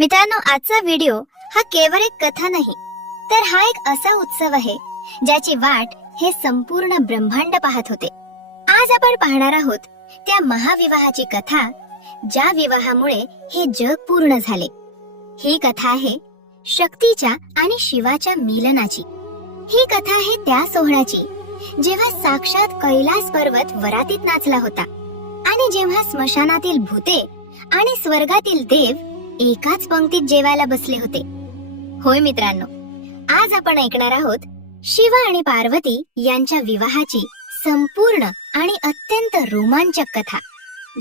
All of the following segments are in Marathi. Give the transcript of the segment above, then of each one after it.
मित्रांनो, आजचा व्हिडिओ हा केवळ एक कथा नाही, तर हा एक असा उत्सव आहे ज्याची वाट हे संपूर्ण ब्रह्मांड पाहत होते. आज आपण पाहणार आहोत त्या महाविवाहाची कथा, ज्या विवाहामुळे हे जग पूर्ण झाले. ही कथा आहे शक्तीच्या आणि शिवाच्या मिलनाची. ही कथा आहे त्या सोहळ्याची जेव्हा साक्षात कैलास पर्वत वरातीत नाचला होता आणि जेव्हा स्मशानातील भूते आणि स्वर्गातील देव एकाच पंक्तीत जेवायला बसले होते. होय मित्रांनो, आज आपण ऐकणार आहोत शिव आणि पार्वती यांच्या विवाहाची संपूर्ण आणि अत्यंत रोमांचक कथा,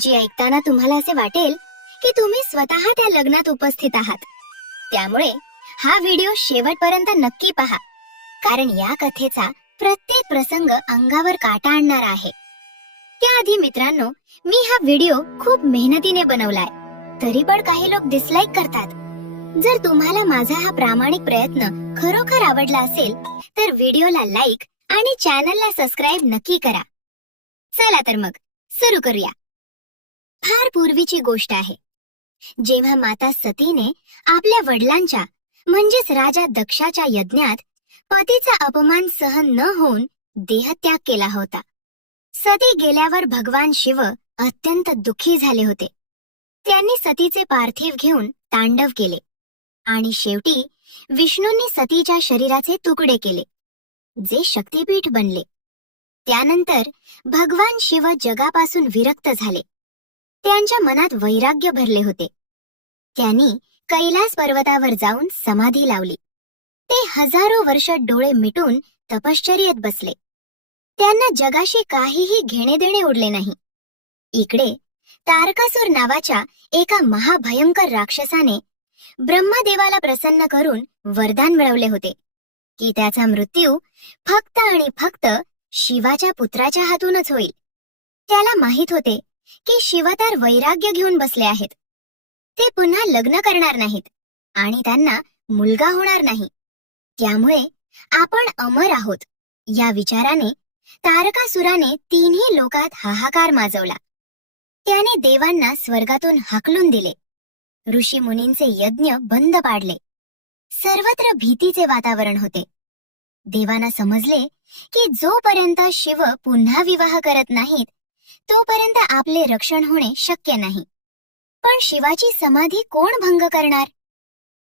जी ऐकताना तुम्हाला असे वाटेल की तुम्ही स्वतः त्या लग्नात उपस्थित आहात. त्यामुळे हा व्हिडिओ शेवटपर्यंत नक्की पहा, कारण या कथेचा प्रत्येक प्रसंग अंगावर काटा आणणारा आहे. त्याआधी मित्रांनो, मी हा व्हिडिओ खूप मेहनतीने बनवलाय, तरी पण काही लोक डिसलाईक करतात. जर तुम्हाला माझा हा प्रामाणिक प्रयत्न खरोखर आवडला असेल तर व्हिडिओला लाईक आणि चॅनलला सबस्क्राईब नक्की करा. चला तर मग सुरू करूया. फार पूर्वीची गोष्ट आहे, जेव्हा माता सतीने आपल्या वडिलांच्या म्हणजेच राजा दक्षाच्या यज्ञात पतीचा अपमान सहन न होऊन देहत्याग केला होता. सती गेल्यावर भगवान शिव अत्यंत दुःखी झाले होते. त्यांनी सतीचे पार्थिव घेऊन तांडव केले आणि शेवटी विष्णूंनी सतीच्या शरीराचे तुकडे केले, जे शक्तिपीठ बनले. त्यानंतर भगवान शिव जगापासून विरक्त झाले. त्यांच्या मनात वैराग्य भरले होते. त्यांनी कैलास पर्वतावर जाऊन समाधी लावली. ते हजारो वर्ष डोळे मिटून तपश्चर्येत बसले. त्यांना जगाशी काहीही घेणे देणे उरले नाही. इकडे तारकासूर नावाच्या एका महाभयंकर राक्षसाने ब्रह्मदेवाला प्रसन्न करून वरदान मिळवले होते की त्याचा मृत्यू फक्त आणि फक्त शिवाच्या पुत्राच्या हातूनच होईल. त्याला माहित होते की शिव तर वैराग्य घेऊन बसले आहेत. ते पुन्हा लग्न करणार नाहीत आणि त्यांना मुलगा होणार नाही. त्यामुळे आपण अमर आहोत या विचाराने तारकासुराने तिन्ही लोकात हाहाकार माजवला. त्याने देवांना स्वर्गातून हाकलून दिले. ऋषी मुनींचे यज्ञ बंद पाडले. सर्वत्र भीतीचे वातावरण होते. देवांना समजले की जोपर्यंत शिव पुन्हा विवाह करत नाहीत तोपर्यंत आपले रक्षण होणे शक्य नाही. पण शिवाची समाधी कोण भंग करणार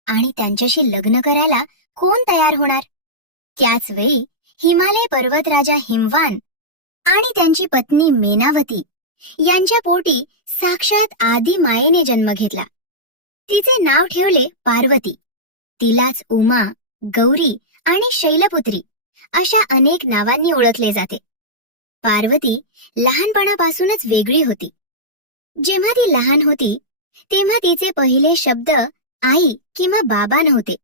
आणि त्यांच्याशी लग्न करायला कोण तयार होणार? त्याच वेळी हिमालय पर्वतराजा हिमवान आणि त्यांची पत्नी मेनावती यांच्या पोटी साक्षात आदी मायेने जन्म घेतला. तिचे नाव ठेवले पार्वती. तिलाच उमा, गौरी आणि शैलपुत्री अशा अनेक नावांनी ओळखले जाते. पार्वती लहानपणापासूनच वेगळी होती. जेव्हा ती लहान होती तेव्हा तिचे पहिले शब्द आई किंवा बाबा नव्हते,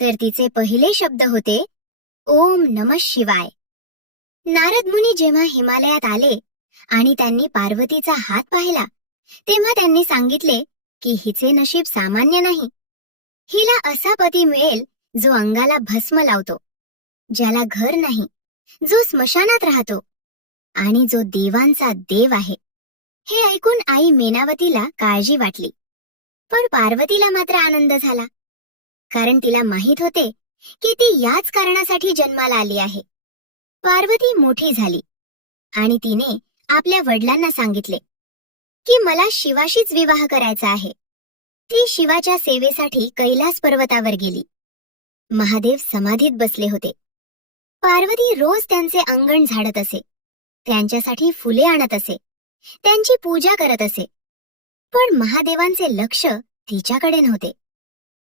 तर तिचे पहिले शब्द होते ओम नमः शिवाय. नारद मुनी जेव्हा हिमालयात आले आणि त्यांनी पार्वतीचा हात पाहिला तेव्हा त्यांनी सांगितले की हिचे नशीब सामान्य नाही. हिला असा पती मिळेल जो अंगाला भस्म लावतो, ज्याला घर नाही, जो स्मशानात राहतो आणि जो देवांचा देव आहे. हे ऐकून आई मेनावतीला काळजी वाटली, पण पार्वतीला मात्र आनंद झाला, कारण तिला माहित होते की ती याच कारणासाठी जन्माला आली आहे. पार्वती मोठी झाली आणि तिने आपल्या वडिलांना सांगितले की मला शिवाशीच विवाह करायचा आहे. ती शिवाच्या सेवेसाठी कैलास पर्वतावर गेली. महादेव समाधीत बसले होते. पार्वती रोज त्यांचे अंगण झाडत असे, त्यांच्यासाठी फुले आणत असे, त्यांची पूजा करत असे. पण महादेवांचे लक्ष तिच्याकडे नव्हते.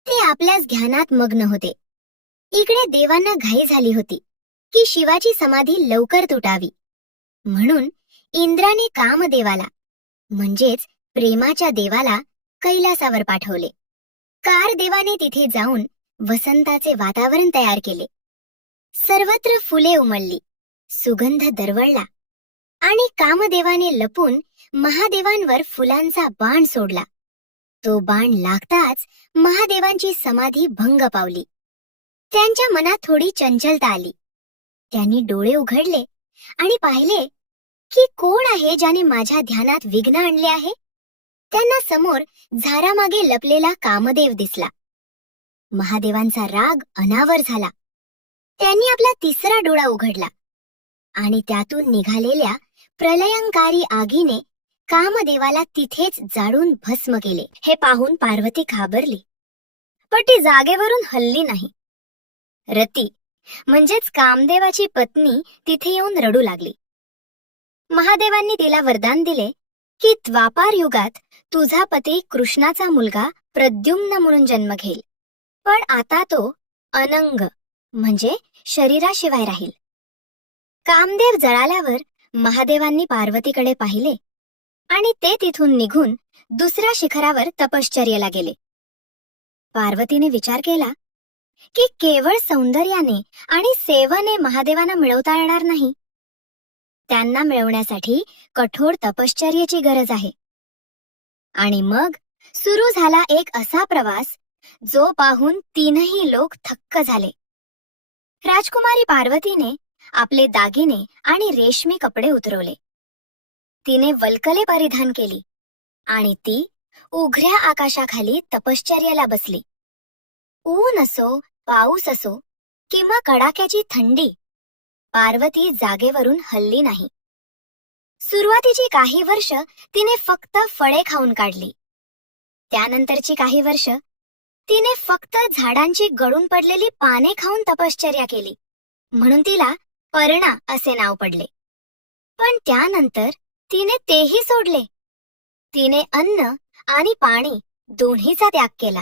ते आपल्याच ध्यानात मग्न होते. इकडे देवांना घाई झाली होती की शिवाची समाधी लवकर तुटावी. म्हणून इंद्राने कामदेवाला म्हणजेच प्रेमाच्या देवाला कैलासावर पाठवले. कारदेवाने तिथे जाऊन वसंताचे वातावरण तयार केले. सर्वत्र फुले उमलली, सुगंध दरवळला आणि कामदेवाने लपून महादेवांवर फुलांचा बाण सोडला. तो बाण लागताच महादेवांची समाधी भंग पावली. त्यांच्या मनात थोडी चंचलता आली. त्यांनी डोळे उघडले आणि पाहिले की कोण आहे ज्याने माझ्या ध्यानात विघ्न आणले आहे. त्यांना समोर झारामागे लपलेला कामदेव दिसला. महादेवांचा राग अनावर झाला. त्यांनी आपला तिसरा डोळा उघडला आणि त्यातून निघालेल्या प्रलयंकारी आगीने कामदेवाला तिथेच जाळून भस्म केले. हे पाहून पार्वती घाबरली, पण ती जागेवरून हलली नाही. रती म्हणजेच कामदेवाची पत्नी तिथे येऊन रडू लागली. महादेवांनी तिला वरदान दिले की द्वापार युगात तुझा पती कृष्णाचा मुलगा प्रद्युम्न म्हणून जन्म घेईल, पण आता तो अनंग म्हणजे शरीराशिवाय राहील. कामदेव जळाल्यावर महादेवांनी पार्वतीकडे पाहिले आणि ते तिथून निघून दुसऱ्या शिखरावर तपश्चर्येला गेले. पार्वतीने विचार केला की केवळ सौंदर्याने आणि सेवेने महादेवांना मिळवता येणार नाही. त्यांना मिळवण्यासाठी कठोर तपश्चर्येची गरज आहे. आणि मग सुरू झाला एक असा प्रवास जो पाहून तीनही लोक थक्क झाले. राजकुमारी पार्वतीने आपले दागिने आणि रेशमी कपडे उतरवले. तिने वल्कले परिधान केली आणि ती उघड्या आकाशाखाली तपश्चर्येला बसली. ऊन असो, पाऊस असो किंवा कडाक्याची थंडी, पार्वती जागेवरून हलली नाही. सुरुवातीची काही वर्ष तिने फक्त फळे खाऊन काढली. त्यानंतरची काही वर्ष तिने फक्त झाडांची गळून पडलेली पाने खाऊन तपश्चर्या केली, म्हणून तिला पर्णा असे नाव पडले. पण त्यानंतर तिने तेही सोडले. तिने अन्न आणि पाणी दोन्हीचा त्याग केला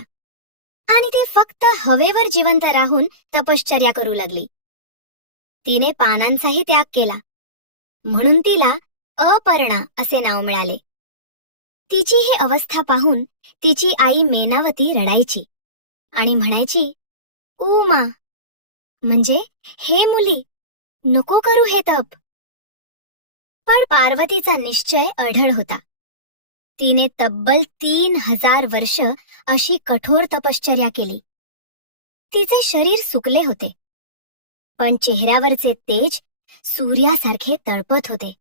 आणि ती फक्त हवेवर जिवंत राहून तपश्चर्या करू लागली. तिने पानांचाही त्याग केला, म्हणून तिला अपर्णा असे नाव मिळाले. तिची ही अवस्था पाहून तिची आई मेनावती रडायची आणि म्हणायची, उमा म्हणजे हे मुली, नको करू हे तप. पण पार्वतीचा निश्चय अढळ होता. तिने तब्बल 3000 वर्ष अशी कठोर तपश्चर्या केली. तिचे शरीर सुकले होते, पण चेहऱ्यावरचे तेज सूर्यासारखे तळपत होते.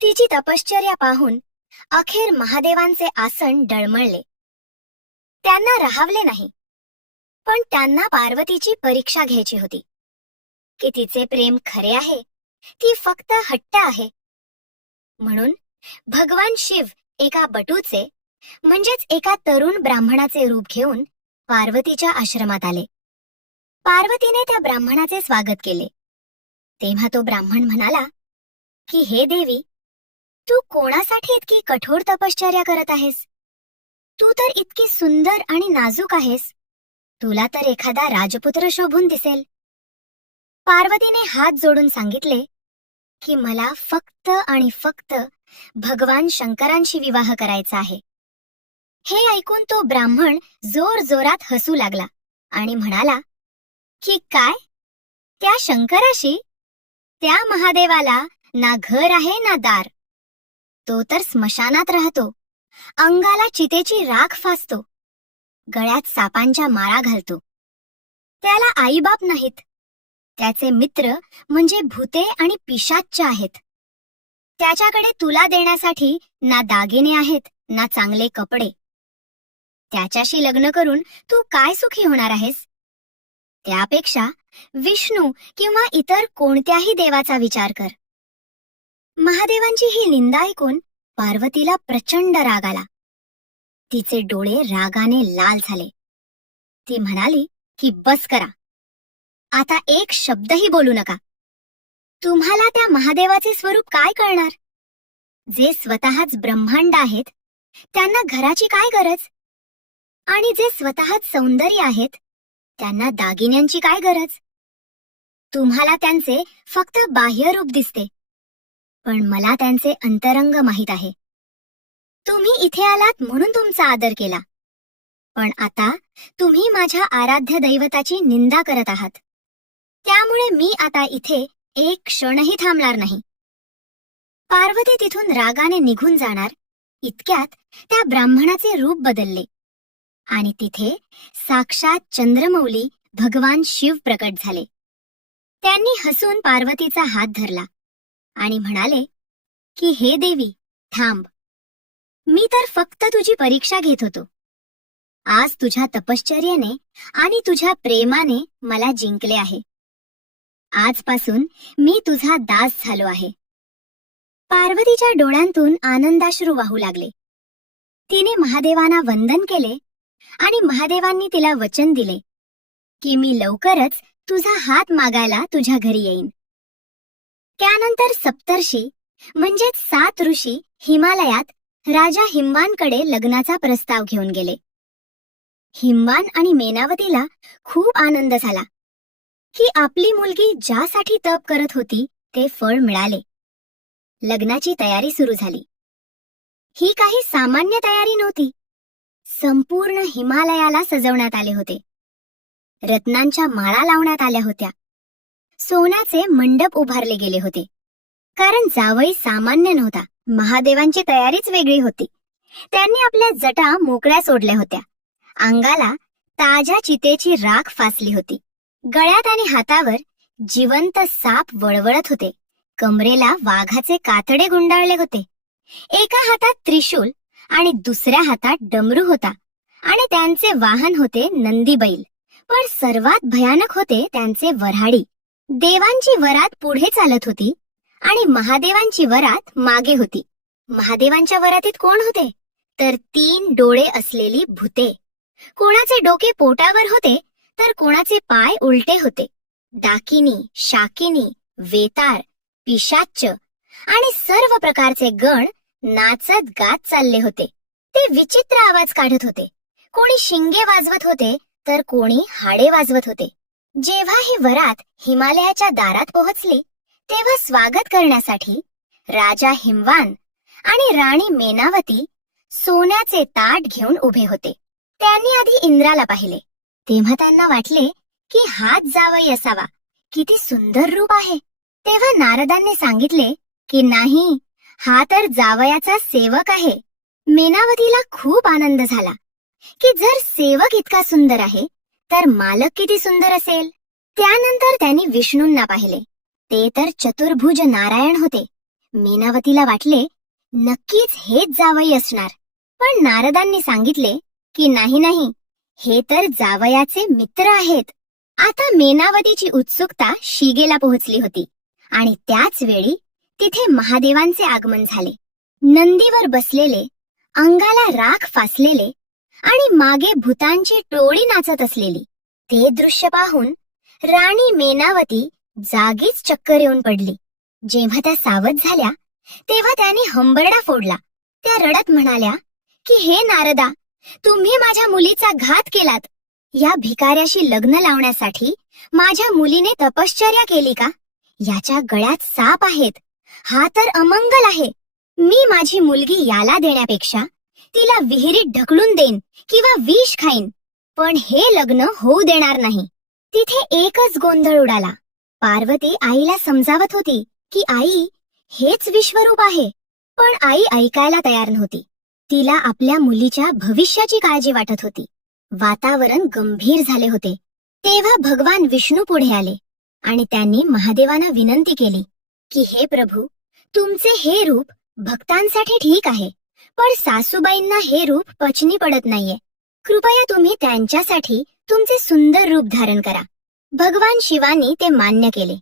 तिची तपश्चर्या पाहून अखेर महादेवांचे आसन डळमळले. त्यांना राहावले नाही, पण त्यांना पार्वतीची परीक्षा घ्यायची होती की तिचे प्रेम खरे आहे, ती फक्त हट्ट आहे. म्हणून भगवान शिव एका बटूचे म्हणजेच एका तरुण ब्राह्मणाचे रूप घेऊन पार्वतीच्या आश्रमात आले. पार्वतीने त्या ब्राह्मणाचे स्वागत केले. तेव्हा तो ब्राह्मण म्हणाला की हे देवी, तू कोणासाठी इतकी कठोर तपश्चर्या करत आहेस? तू तर इतकी सुंदर आणि नाजूक आहेस. तुला तर एखादा राजपुत्र शोभून दिसेल. पार्वतीने हात जोडून सांगितले की मला फक्त आणि फक्त भगवान शंकरांशी विवाह करायचा आहे. हे ऐकून तो ब्राह्मण जोर जोरात हसू लागला आणि म्हणाला की काय, त्या शंकराशी? त्या महादेवाला ना घर आहे ना दार. तो तर स्मशानात राहतो, अंगाला चितेची राख फासतो, गळ्यात सापांच्या माळा घालतो. त्याला आईबाप नाहीत. त्याचे मित्र म्हणजे भूते आणि पिशाच्च आहेत. त्याच्याकडे तुला देण्यासाठी ना दागिने आहेत ना चांगले कपडे. त्याच्याशी लग्न करून तू काय सुखी होणार आहेस? त्यापेक्षा विष्णू किंवा इतर कोणत्याही देवाचा विचार कर. महादेवांची ही निंदा ऐकून पार्वतीला प्रचंड राग आला. तिचे डोळे रागाने लाल झाले. ती म्हणाली की बस करा, आता एक शब्दही बोलू नका. तुम्हाला त्या महादेवाचे स्वरूप काय कळणार? जे स्वतःच ब्रह्मांड आहेत त्यांना घराची काय गरज? आणि जे स्वतःच सौंदर्य आहेत त्यांना दागिन्यांची काय गरज? तुम्हाला त्यांचे फक्त बाह्य रूप दिसते, पण मला त्यांचे अंतरंग माहीत आहे. तुम्ही इथे आलात म्हणून तुमचा आदर केला, पण आता तुम्ही माझ्या आराध्य दैवताची निंदा करत आहात. त्यामुळे मी आता इथे एक क्षणही थांबणार नाही. पार्वती तिथून रागाने निघून जाणार इतक्यात त्या ब्राह्मणाचे रूप बदलले आणि तिथे साक्षात चंद्रमौली भगवान शिव प्रकट झाले. त्यांनी हसून पार्वतीचा हात धरला आणि म्हणाले की हे देवी, थांब. मी तर फक्त तुझी परीक्षा घेत होतो. आज तुझ्या तपश्चर्येने आणि तुझ्या प्रेमाने मला जिंकले आहे. आजपासून मी तुझा दास झालो आहे. पार्वतीच्या डोळ्यांतून आनंदाश्रू वाहू लागले. तिने महादेवांना वंदन केले आणि महादेवांनी तिला वचन दिले की मी लवकरच तुझा हात मागायला तुझ्या घरी येईन. त्यानंतर सप्तर्षी म्हणजेच 7 ऋषी हिमालयात राजा हिमवानकडे लग्नाचा प्रस्ताव घेऊन गेले. हिमवान आणि मेनावतीला खूप आनंद झाला की आपली मुलगी ज्यासाठी तप करत होती ते फळ मिळाले. लग्नाची तयारी सुरू झाली. ही काही सामान्य तयारी नव्हती. संपूर्ण हिमालयाला सजवण्यात आले होते. रत्नांच्या माळा लावण्यात आल्या होत्या. सोन्याचे मंडप उभारले गेले होते. कारण जावई सामान्य नव्हता. महादेवांची तयारीच वेगळी होती. त्यांनी आपल्या जटा मोकळ्या सोडल्या होत्या. अंगाला ताज्या चितेची राख फासली होती. गळ्यात आणि हातावर जिवंत साप वळवळत होते. कमरेला वाघाचे कातडे गुंडाळले होते. एका हातात त्रिशूल आणि दुसऱ्या हातात डमरू होता आणि त्यांचे वाहन होते नंदी बैल. पण सर्वात भयानक होते त्यांचे वऱ्हाडी. देवांची वरात पुढे चालत होती आणि महादेवांची वरात मागे होती. महादेवांच्या वरातीत कोण होते? तर 3 डोळे असलेली भूते. कोणाचे डोके पोटावर होते तर कोणाचे पाय उलटे होते. डाकिनी, शाकिनी, वेताळ, पिशाच्च आणि सर्व प्रकारचे गण नाचत गात चालले होते. ते विचित्र आवाज काढत होते. कोणी शिंगे वाजवत होते तर कोणी हाडे वाजवत होते. जेव्हा ही वरात हिमालयाच्या दारात पोहोचली तेव्हा स्वागत करण्यासाठी राजा हिमवान आणि राणी मेनावती सोन्याचे ताट घेऊन उभे होते. त्यांनी आधी इंद्राला पाहिले. तेव्हा त्यांना वाटले की हाच जावई असावा. किती सुंदर रूप आहे. तेव्हा नारदांनी सांगितले की नाही, हा तर जावयाचा सेवक आहे. मेनावतीला खूप आनंद झाला की जर सेवक इतका सुंदर आहे तर मालक किती सुंदर असेल. त्यानंतर त्यांनी विष्णूंना पाहिले. ते तर चतुर्भुज नारायण होते. मेनावतीला वाटले नक्कीच हेच जावई असणार. पण नारदांनी सांगितले की नाही नाही, हे तर जावयाचे मित्र आहेत. आता मेनावतीची उत्सुकता शिगेला पोहोचली होती आणि त्याच वेळी तिथे महादेवांचे आगमन झाले. नंदीवर बसलेले, अंगाला राख फासलेले आणि मागे भूतांची टोळी नाचत असलेली. ते दृश्य पाहून राणी मेनावती जागीच चक्कर येऊन पडली. जेव्हा त्या सावध झाल्या तेव्हा त्याने हंबरडा फोडला. त्या रडत म्हणाल्या की हे नारदा, तुम्ही माझ्या मुलीचा घात केलात. या भिकाऱ्याशी लग्न लावण्यासाठी माझ्या मुलीने तपश्चर्या केली का? याच्या गळ्यात साप आहेत. हा तर अमंगल आहे. मी माझी मुलगी याला देण्यापेक्षा तिला विहिरीत ढकलून देईन किंवा विष खाईन, पण हे लग्न होऊ देणार नाही. तिथे एकच गोंधळ उडाला. पार्वती आईला समजावत होती की आई, हेच विश्वरूप आहे. पण आई ऐकायला तयार नव्हती. तिला आपल्या मुलीच्या भविष्याची काळजी वाटत होती. वातावरण गंभीर झाले होते. तेव्हा भगवान विष्णू पुढे आले आणि त्यांनी महादेवांना विनंती केली की हे प्रभू, तुमचे हे रूप भक्तांसाठी ठीक आहे, पण सासूबाईंना हे रूप पचनी पडत नाहीये. कृपया तुम्ही त्यांच्यासाठी तुमचे सुंदर रूप धारण करा. भगवान शिवानी ते मान्य केले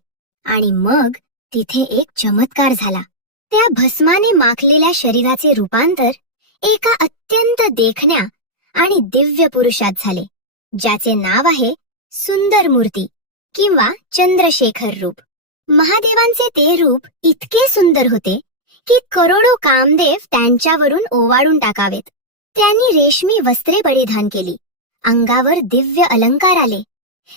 आणि मग तिथे एक चमत्कार झाला. त्या भस्माने माखलेल्या शरीराचे रूपांतर एका अत्यंत देखण्या आणि दिव्य पुरुषात झाले, ज्याचे नाव आहे सुंदर मूर्ती किंवा चंद्रशेखर रूप. महादेवांचे ते रूप इतके सुंदर होते की करोडो कामदेव त्यांच्यावरून ओवाळून टाकावेत. त्यांनी रेशमी वस्त्रे परिधान केली. अंगावर दिव्य अलंकार आले.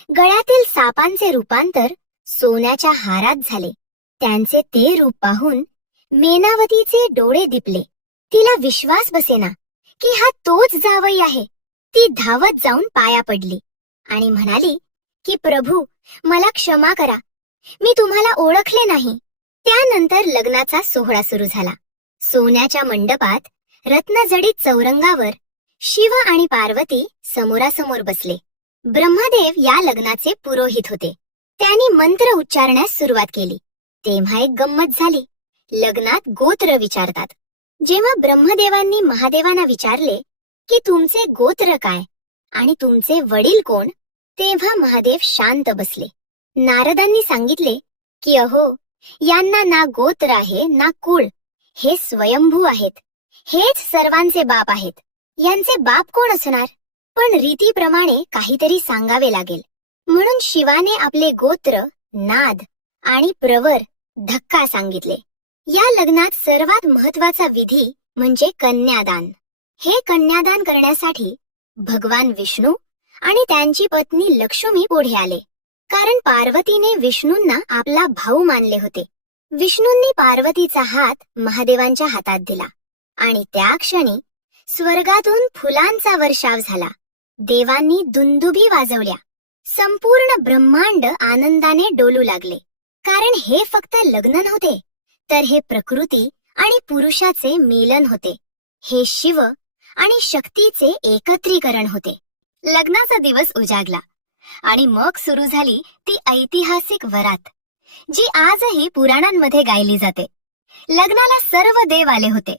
गळ्यातील सापांचे रूपांतर सोन्याच्या हारात झाले. त्यांचे ते रूप पाहून मेनावतीचे डोळे दिपले. तिला विश्वास बसेना की हा तोच जावई आहे. ती धावत जाऊन पाया पडली आणि म्हणाली की प्रभू, मला क्षमा करा, मी तुम्हाला ओळखले नाही. त्यानंतर लग्नाचा सोहळा सुरू झाला. सोन्याच्या मंडपात रत्नजडित चौरंगावर शिव आणि पार्वती समोरासमोर बसले. ब्रह्मदेव या लग्नाचे पुरोहित होते. त्यांनी मंत्र उच्चारण्यास सुरुवात केली. तेव्हा एक गंमत झाली. लग्नात गोत्र विचारतात. जेव्हा ब्रह्मदेवांनी महादेवांना विचारले की तुमचे गोत्र काय आणि तुमचे वडील कोण, तेव्हा महादेव शांत बसले. नारदांनी सांगितले की अहो, यांना ना गोत्र आहे ना कुळ, हे स्वयंभू आहेत, हेच सर्वांचे बाप आहेत. यांचे बाप कोण असणार? पण रीतीप्रमाणे काहीतरी सांगावे लागेल. म्हणून शिवाने आपले गोत्र, नाद आणि प्रवर धक्का सांगितले. या लग्नात सर्वात महत्वाचा विधी म्हणजे कन्यादान. हे कन्यादान करण्यासाठी भगवान विष्णू आणि त्यांची पत्नी लक्ष्मी पुढे आले, कारण पार्वतीने विष्णूंना आपला भाऊ मानले होते. विष्णूंनी पार्वतीचा हात महादेवांच्या हातात दिला आणि त्या क्षणी स्वर्गातून फुलांचा वर्षाव झाला. देवांनी दुंदुभी वाजवल्या. संपूर्ण ब्रह्मांड आनंदाने डोलू लागले, कारण हे फक्त लग्न नव्हते, तर हे प्रकृती आणि पुरुषाचे मिलन होते. हे शिव आणि शक्तीचे एकत्रीकरण होते. लग्नाचा दिवस उजाडला आणि मग सुरू झाली ती ऐतिहासिक वरात, जी आजही पुराणांमध्ये गायली जाते. लग्नाला सर्व देव आले होते.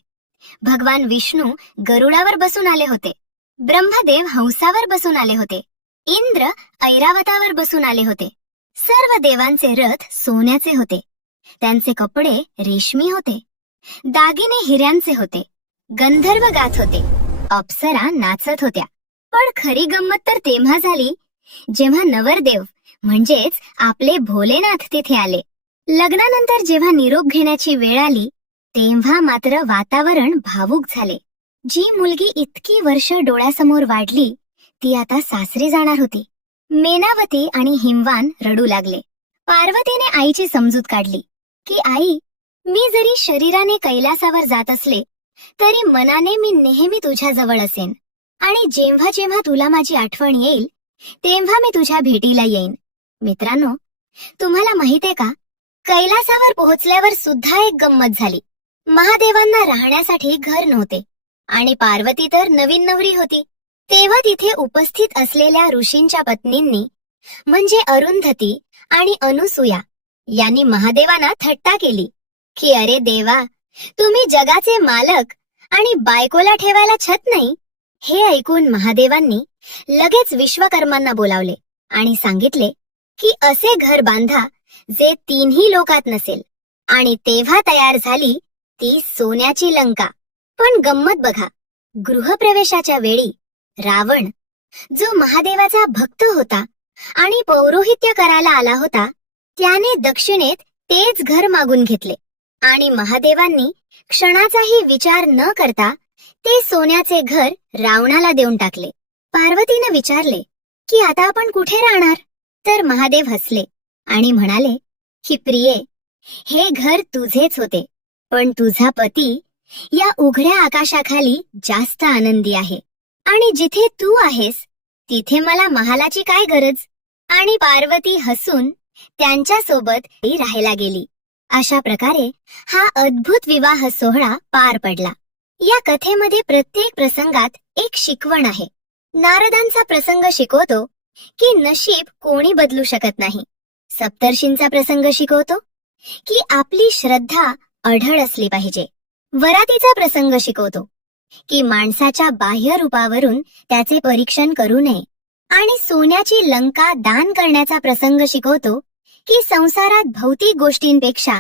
भगवान विष्णू गरुडावर बसून आले होते, ब्रह्मदेव हंसावर बसून आले होते, इंद्र ऐरावतावर बसून आले होते. सर्व देवांचे रथ सोन्याचे होते, त्यांचे कपडे रेशमी होते, दागिने हिऱ्यांचे होते, गंधर्व गात होते, अप्सरा नाचत होत्या. पण खरी गंमत तर तेव्हा झाली जेव्हा नवरदेव म्हणजेच आपले भोलेनाथ तिथे आले. लग्नानंतर जेव्हा निरोप घेण्याची वेळ आली, तेव्हा मात्र वातावरण भावुक झाले. जी मुलगी इतकी वर्ष डोळ्यासमोर वाढली, ती आता सासरी जाणार होती. मेनावती आणि हिमवान रडू लागले. पार्वतीने आईची समजूत काढली की आई, मी जरी शरीराने कैलासावर जात असले तरी मनाने मी नेहमी तुझ्या जवळ असेन, आणि जेव्हा जेव्हा तुला माझी आठवण येईल तेव्हा मी तुझ्या भेटीला येईन. मित्रांनो, तुम्हाला माहितीये का, कैलासावर पोहोचल्यावर सुद्धा एक गंमत झाली. महादेवांना राहण्यासाठी घर नव्हते आणि पार्वती तर नवीन नवरी होती. तेव्हा तिथे उपस्थित असलेल्या ऋषींच्या पत्नींनी म्हणजे अरुंधती आणि अनुसूया यांनी महादेवांना थट्टा केली की अरे देवा, तुम्ही जगाचे मालक आणि बायकोला ठेवायला छत नाही. हे ऐकून महादेवांनी लगेच विश्वकर्मांना बोलावले आणि सांगितले की असे घर बांधा जे तीनही लोकात नसेल. आणि तेव्हा तयार झाली ती सोन्याची लंका. पण गंमत बघा, गृहप्रवेशाच्या वेळी रावण, जो महादेवाचा भक्त होता आणि पौरोहित्य करायला आला होता, त्याने दक्षिणेत तेच घर मागून घेतले आणि महादेवांनी क्षणाचाही विचार न करता ते सोन्याचे घर रावणाला देऊन टाकले. पार्वतीने विचारले की आता आपण कुठे राहणार? तर महादेव हसले आणि म्हणाले की प्रिये, हे घर तुझेच होते, पण तुझा पती या उघड्या आकाशाखाली जास्त आनंदी आहे, आणि जिथे तू आहेस तिथे मला महालाची काय गरज? आणि पार्वती हसून त्यांच्यासोबत राहायला गेली. अशा प्रकारे हा अद्भुत विवाह सोहळा पार पडला. या कथेमध्ये प्रत्येक प्रसंगात एक शिकवण आहे. नारदांचा प्रसंग शिकवतो की नशीब कोणी बदलू शकत नाही. सप्तर्षींचा प्रसंग शिकवतो की आपली श्रद्धा अढळ असली पाहिजे. वरातीचा प्रसंग शिकवतो की माणसाच्या बाह्य रूपावरून त्याचे परीक्षण करू नये. आणि सोन्याची लंका दान करण्याचा प्रसंग शिकवतो की संसारात भौतिक गोष्टींपेक्षा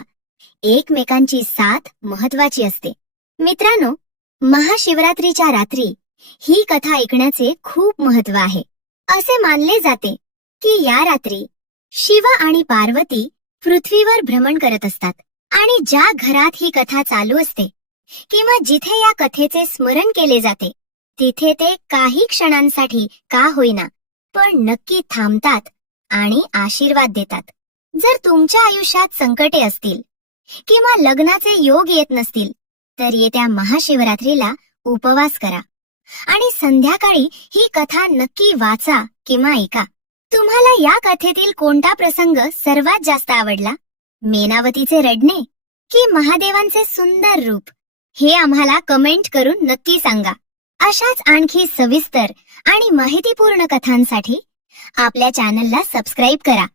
एकमेकांची साथ महत्वाची असते. मित्रांनो, महाशिवरात्रीच्या रात्री ही कथा ऐकण्याचे खूप महत्व आहे. असे मानले जाते की या रात्री शिव आणि पार्वती पृथ्वीवर भ्रमण करत असतात, आणि ज्या घरात ही कथा चालू असते किंवा जिथे या कथेचे स्मरण केले जाते, तिथे ते काही क्षणांसाठी का होईना पण नक्की थांबतात आणि आशीर्वाद देतात. जर तुमच्या आयुष्यात संकटे असतील किंवा लग्नाचे योग येत नसतील, तर येत्या महाशिवरात्रीला उपवास करा आणि संध्याकाळी ही कथा नक्की वाचा किंवा ऐका. तुम्हाला या कथेतील कोणता प्रसंग सर्वात जास्त आवडला? मेनावतीचे रडणे की महादेवांचे सुंदर रूप? हे आम्हाला कमेंट करून नक्की सांगा. अशाच आणखी सविस्तर आणि माहितीपूर्ण कथांसाठी आपल्या चॅनलला सबस्क्राईब करा.